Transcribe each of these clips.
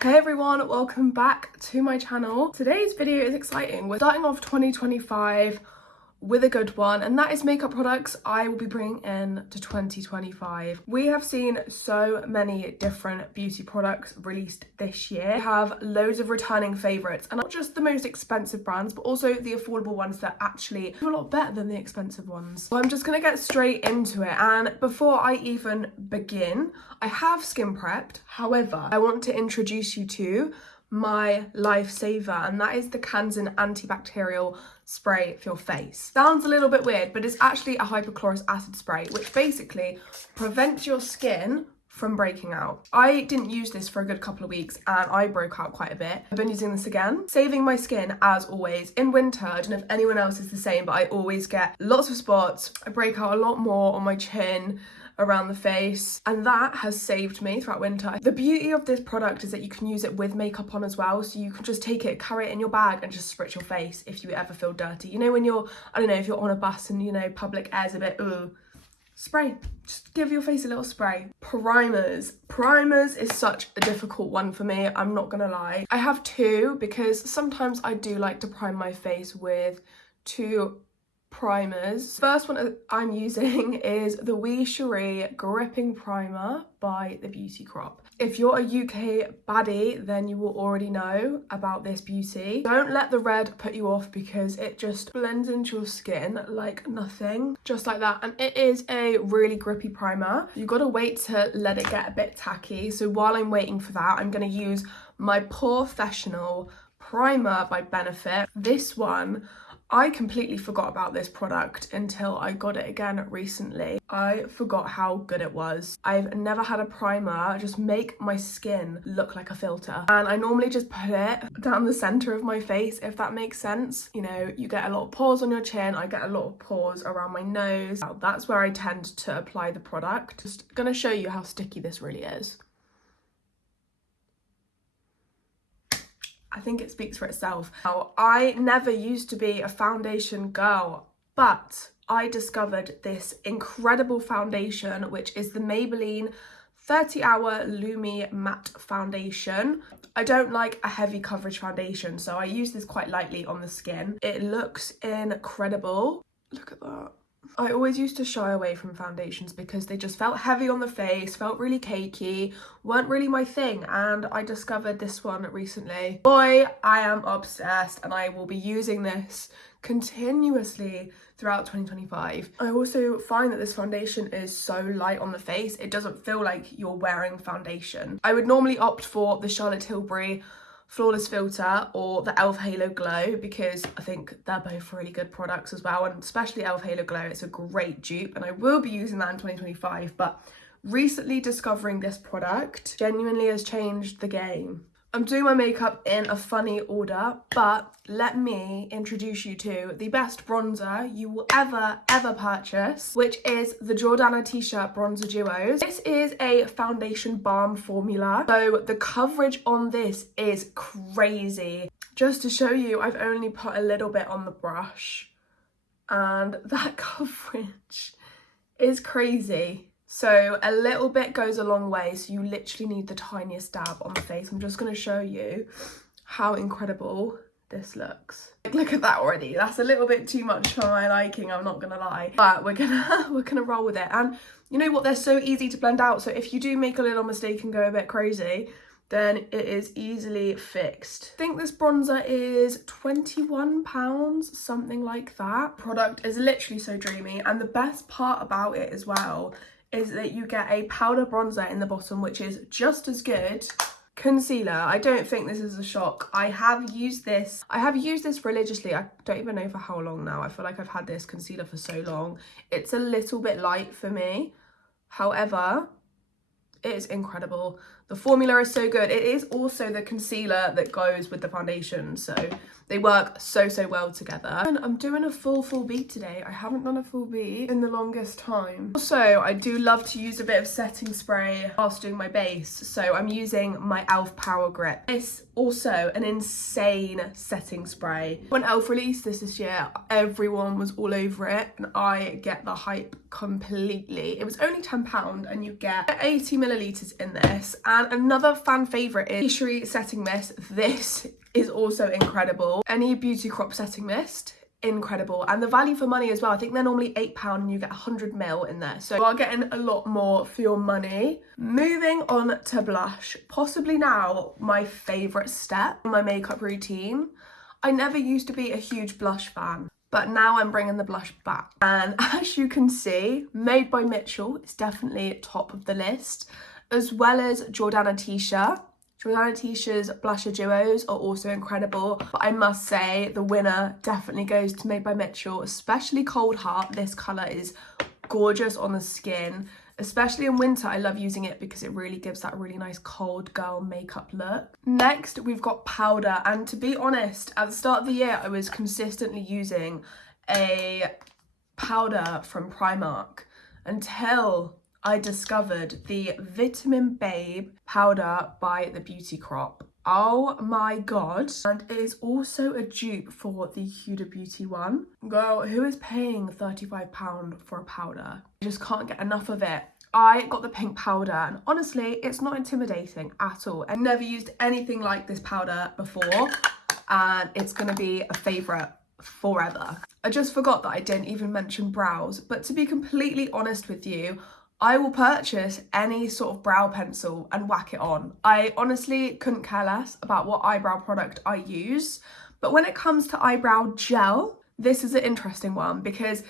Hey everyone, welcome back to my channel. Today's video is exciting. We're starting off 2025 with a good one, and that is makeup products I will be bringing in to 2025. We have seen so many different beauty products released this year. We have loads of returning favourites, and not just the most expensive brands, but also the affordable ones that actually do a lot better than the expensive ones. So I'm just gonna get straight into it, and before I even begin, I have skin prepped. However, I want to introduce you to my lifesaver, and that is the Kanzen antibacterial spray for your face. Sounds a little bit weird, but it's actually a hypochlorous acid spray, which basically prevents your skin from breaking out. I didn't use this for a good couple of weeks and I broke out quite a bit. I've been using this again, saving my skin as always. In winter, I don't know if anyone else is the same, but I always get lots of spots. I break out a lot more on my chin, around the face, and that has saved me throughout winter. The beauty of this product is that you can use it with makeup on as well, so you can just take it, carry it in your bag and just spritz your face if you ever feel dirty. You know, when you're, I don't know, if you're on a bus and, you know, public air's a bit, spray. Just give your face a little spray. Primers. Primers is such a difficult one for me, I'm not gonna lie. I have two because sometimes I do like to prime my face with two primers. First one I'm using is the Wee Cherie Gripping Primer by The Beauty Crop. If you're a UK baddie, then you will already know about this beauty. Don't let the red put you off because it just blends into your skin like nothing, just like that. And it is a really grippy primer. You've got to wait to let it get a bit tacky. So while I'm waiting for that, I'm going to use my Professional Primer by Benefit. This one, I completely forgot about this product until I got it again recently. I forgot how good it was. I've never had a primer just make my skin look like a filter. And I normally just put it down the center of my face, if that makes sense. You know, you get a lot of pores on your chin. I get a lot of pores around my nose. That's where I tend to apply the product. Just gonna show you how sticky this really is. I think it speaks for itself. Now, I never used to be a foundation girl, but I discovered this incredible foundation, which is the Maybelline 30 Hour Lumi Matte Foundation. I don't like a heavy coverage foundation, so I use this quite lightly on the skin. It looks incredible. Look at that. I always used to shy away from foundations because they just felt heavy on the face, felt really cakey, weren't really my thing, and I discovered this one recently. Boy, I am obsessed, and I will be using this continuously throughout 2025. I also find that this foundation is so light on the face, it doesn't feel like you're wearing foundation. I would normally opt for the Charlotte Tilbury Flawless Filter or the e.l.f. Halo Glow because I think they're both really good products as well, and especially e.l.f. Halo Glow, it's a great dupe and I will be using that in 2025. But recently discovering this product genuinely has changed the game. I'm doing my makeup in a funny order, but let me introduce you to the best bronzer you will ever purchase, which is the Jordana T-shirt Bronzer Duos. This is a foundation balm formula, so the coverage on this is crazy. Just to show you, I've only put a little bit on the brush, and that coverage is crazy. So a little bit goes a long way, so you literally need the tiniest dab on the face. I'm just going to show you how incredible this looks. Look at that already. That's a little bit too much for my liking, I'm not going to lie. But we're gonna roll with it. And you know what? They're so easy to blend out. So if you do make a little mistake and go a bit crazy, then it is easily fixed. I think this bronzer is £21, something like that. Product is literally so dreamy. And the best part about it as well is that you get a powder bronzer in the bottom, which is just as good. Concealer, I don't think this is a shock. I have used this religiously. I don't even know for how long now. I feel like I've had this concealer for so long. It's a little bit light for me. However, it is incredible. The formula is so good. It is also the concealer that goes with the foundation, so they work so well together. And I'm doing a full beat today. I haven't done a full beat in the longest time. Also, I do love to use a bit of setting spray whilst doing my base, so I'm using my e.l.f. Power Grip. It's also an insane setting spray. When e.l.f. released this year, everyone was all over it, and I get the hype completely. It was only £10 and you get 80 millilitres in this, And another fan favourite is Sherry Setting Mist. This is also incredible. Any Beauty Crop Setting Mist, incredible. And the value for money as well. I think they're normally £8 and you get 100ml in there. So you are getting a lot more for your money. Moving on to blush. Possibly now my favourite step in my makeup routine. I never used to be a huge blush fan, but now I'm bringing the blush back. And as you can see, Made by Mitchell is definitely top of the list, as well as Jordana Tisha. Jordana Tisha's blusher duos are also incredible, but I must say the winner definitely goes to Made by Mitchell, especially Cold Heart. This colour is gorgeous on the skin, especially in winter. I love using it because it really gives that really nice cold girl makeup look. Next, we've got powder, and to be honest, at the start of the year, I was consistently using a powder from Primark until I discovered the Vitamin Babe powder by the Beauty Crop. Oh my god. And it is also a dupe for the Huda Beauty one. Girl, who is paying £35 for a powder? I just can't get enough of it. I got the pink powder and honestly, it's not intimidating at all. I've never used anything like this powder before and it's gonna be a favourite forever. I just forgot that I didn't even mention brows, but to be completely honest with you, I will purchase any sort of brow pencil and whack it on. I honestly couldn't care less about what eyebrow product I use. But when it comes to eyebrow gel, this is an interesting one because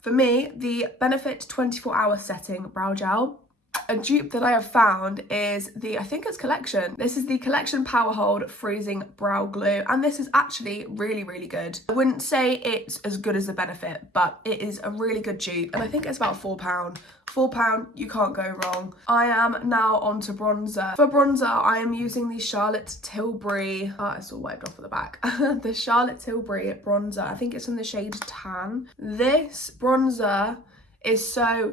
for me, the Benefit 24-hour setting brow gel, a dupe that I have found is I think it's Collection. This is the Collection Power Hold Freezing Brow Glue, and this is actually really, really good. I wouldn't say it's as good as the Benefit, but it is a really good dupe, and I think it's about £4. £4, you can't go wrong. I am now on to bronzer. For bronzer, I am using the Charlotte Tilbury, it's all wiped off at the back, the Charlotte Tilbury bronzer. I think it's in the shade Tan. This bronzer is so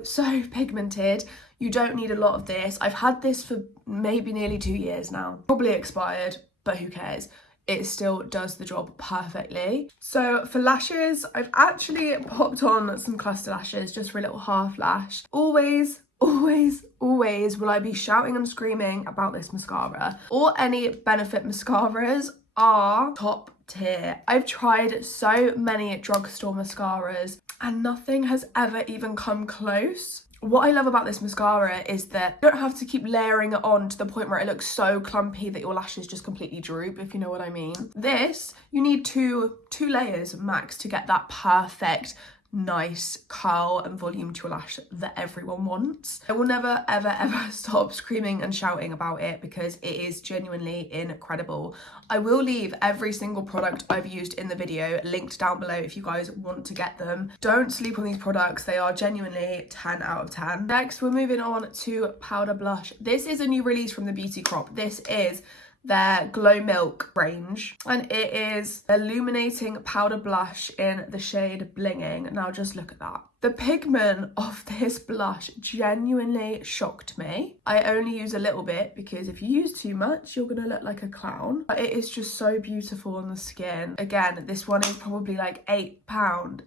pigmented. You don't need a lot of this. I've had this for maybe nearly 2 years now. Probably expired, but who cares? It still does the job perfectly. So for lashes, I've actually popped on some cluster lashes just for a little half lash. Always will I be shouting and screaming about this mascara. Or any Benefit mascaras are top tier. I've tried so many drugstore mascaras and nothing has ever even come close. What I love about this mascara is that you don't have to keep layering it on to the point where it looks so clumpy that your lashes just completely droop, if you know what I mean. This, you need two layers max to get that perfect, nice curl and volume to your lash that everyone wants. I will never ever stop screaming and shouting about it because it is genuinely incredible. I will leave every single product I've used in the video linked down below if you guys want to get them. Don't sleep on these products, they are genuinely 10 out of 10. Next, we're moving on to powder blush. This is a new release from the Beauty Crop. This is their Glow Milk range, and it is illuminating powder blush in the shade Blinging. Now just look at that. The pigment of this blush genuinely shocked me. I only use a little bit because if you use too much, you're gonna look like a clown. But it is just so beautiful on the skin. Again, this one is probably like £8.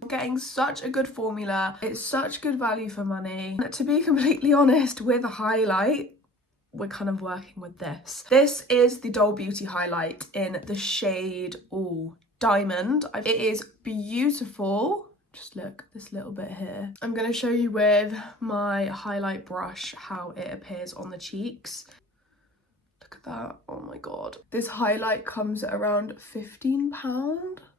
I'm getting such a good formula. It's such good value for money. And to be completely honest, with a highlight, we're kind of working with this. This is the Doll Beauty highlight in the shade Diamond. It is beautiful. Just look, this little bit here. I'm going to show you with my highlight brush how it appears on the cheeks. Look at that. Oh my god. This highlight comes at around £15,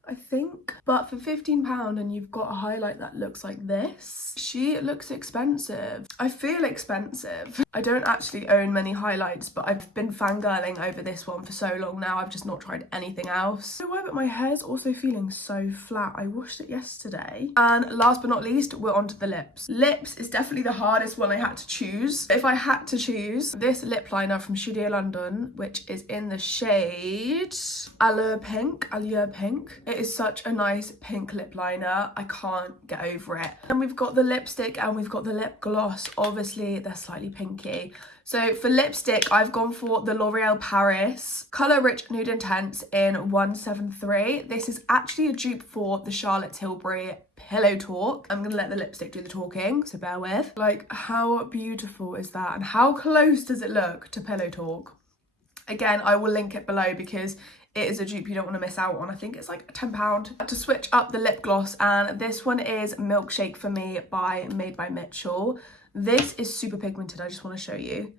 I think. But for £15 and you've got a highlight that looks like this, she looks expensive. I feel expensive. I don't actually own many highlights, but I've been fangirling over this one for so long now. I've just not tried anything else. I don't know why, but my hair's also feeling so flat. I washed it yesterday. And last but not least, we're onto the lips. Lips is definitely the hardest one I had to choose. If I had to choose, this lip liner from Studio London, which is in the shade Allure Pink. It It is such a nice pink lip liner. I can't get over it. And we've got the lipstick and we've got the lip gloss. Obviously, they're slightly pinky. So for lipstick, I've gone for the L'Oreal Paris Colour Rich Nude Intense in 173. This is actually a dupe for the Charlotte Tilbury Pillow Talk. I'm gonna let the lipstick do the talking, so bear with. Like, how beautiful is that? And how close does it look to Pillow Talk? Again, I will link it below because it is a dupe you don't want to miss out on. I think it's like £10. To switch up the lip gloss, and this one is Milkshake for Me by Made by Mitchell. This is super pigmented. I just want to show you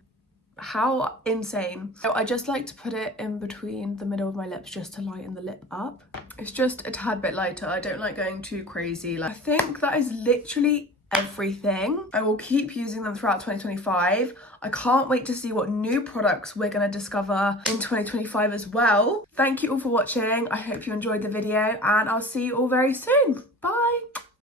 how insane. So I just like to put it in between the middle of my lips just to lighten the lip up. It's just a tad bit lighter. I don't like going too crazy. Like, I think that is literally everything. I will keep using them throughout 2025. I can't wait to see what new products we're going to discover in 2025 as well. Thank you all for watching. I hope you enjoyed the video and I'll see you all very soon. Bye.